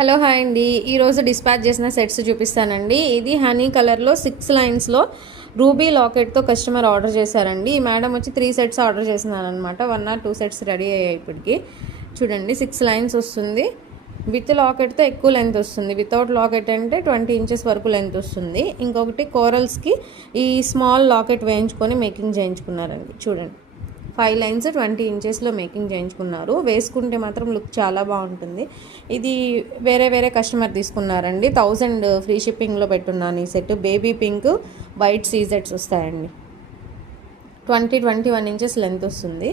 Hello hi అండి. ఈరోజు dispatch చేసిన సెట్స్ చూపిస్తానండి. ఇది హనీ కలర్లో 6 లైన్స్లో రూబీ లాకెట్తో కస్టమర్ ఆర్డర్ చేశారండి. ఈ మేడం వచ్చి 3 సెట్స్ ఆర్డర్ చేసినారనమాట. 1 or 2 సెట్స్ రెడీ అయ్యాయి ఇప్పటికి. చూడండి 6 లైన్స్ వస్తుంది. విత్ లాకెట్తో ఎక్కువ లెంత్ వస్తుంది. వితౌట్ లాకెట్ అంటే 20 ఇంచెస్ వరకు లెంత్ వస్తుంది. ఇంకొకటి కోరల్స్కి ఈ స్మాల్ లాకెట్ వేయించుకొని మేకింగ్ చేయించుకున్నారండి. చూడండి 5 లైన్స్ 20 ఇంచెస్లో మేకింగ్ చేయించుకున్నారు. వేసుకుంటే మాత్రం లుక్ చాలా బాగుంటుంది. ఇది వేరే కస్టమర్ తీసుకున్నారండి. 1000 ఫ్రీ షిప్పింగ్లో పెట్టున్నాను ఈ సెట్. బేబీ పింక్ వైట్ సీజెట్స్ వస్తాయండి. 21 ఇంచెస్ లెంత్ వస్తుంది.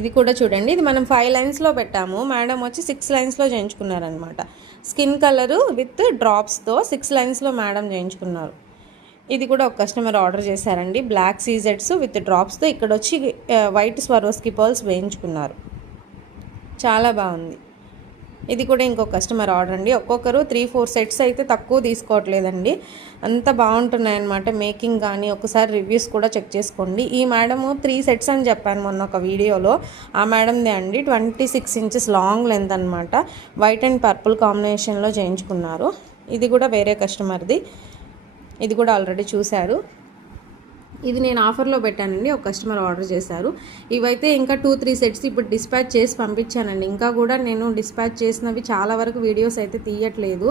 ఇది కూడా చూడండి, ఇది మనం 5 లైన్స్లో పెట్టాము. మేడం వచ్చి 6 లైన్స్లో చేయించుకున్నారనమాట. స్కిన్ కలరు విత్ డ్రాప్స్తో 6 లైన్స్లో మేడం చేయించుకున్నారు. ఇది కూడా ఒక కస్టమర్ ఆర్డర్ చేశారండి. బ్లాక్ సీజెట్స్ విత్ డ్రాప్స్తో ఇక్కడ వచ్చి వైట్ స్వరోస్కి పర్ల్స్ వేయించుకున్నారు. చాలా బాగుంది. ఇది కూడా ఇంకొక కస్టమర్ ఆర్డర్ అండి. ఒక్కొక్కరు 3-4 సెట్స్ అయితే తక్కువ తీసుకోవట్లేదండి. అంత బాగుంటున్నాయన్నమాట మేకింగ్. కానీ ఒకసారి రివ్యూస్ కూడా చెక్ చేసుకోండి. ఈ మేడము 3 సెట్స్ అని చెప్పాను మొన్న ఒక వీడియోలో. ఆ మేడందే అండి. 26 ఇంచెస్ లాంగ్ లెంత్ అనమాట. వైట్ అండ్ పర్పుల్ కాంబినేషన్లో చేయించుకున్నారు. ఇది కూడా వేరే కస్టమర్ది. ఇది కూడా ఆల్రెడీ చూశారు. ఇది నేను ఆఫర్లో పెట్టానండి. ఒక కస్టమర్ ఆర్డర్ చేశారు. ఇవైతే ఇంకా 2-3 సెట్స్ ఇప్పుడు డిస్పాచ్ చేసి పంపించానండి. ఇంకా కూడా నేను డిస్పాచ్ చేసినవి చాలా వరకు వీడియోస్ అయితే తీయట్లేదు,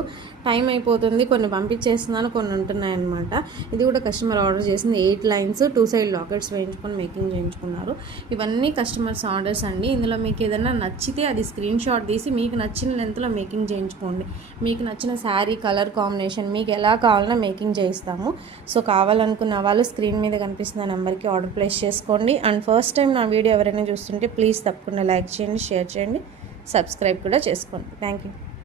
టైం అయిపోతుంది. కొన్ని పంపించేస్తున్నాను, కొన్ని ఉంటున్నాయన్నమాట. ఇది కూడా కస్టమర్ ఆర్డర్ చేసింది. 8 లైన్స్ 2 సైడ్ లాకెట్స్ వేయించుకొని మేకింగ్ చేయించుకున్నారు. ఇవన్నీ కస్టమర్స్ ఆర్డర్స్ అండి. ఇందులో మీకు ఏదైనా నచ్చితే అది స్క్రీన్ షాట్ తీసి మీకు నచ్చిన లెంత్లో మేకింగ్ చేయించుకోండి. మీకు నచ్చిన శారీ కలర్ కాంబినేషన్ మీకు ఎలా కావాలన్నా మేకింగ్ చేయిస్తాము. సో కావాలనుకున్న వాళ్ళు స్క్రీన్ మీద కనిపిస్తున్న నెంబర్కి ఆర్డర్ ప్లేస్ చేసుకోండి. అండ్ ఫస్ట్ టైం నా వీడియో ఎవరైనా చూస్తుంటే ప్లీజ్ తప్పకుండా లైక్ చేయండి, షేర్ చేయండి, సబ్స్క్రైబ్ కూడా చేసుకోండి. Thank you.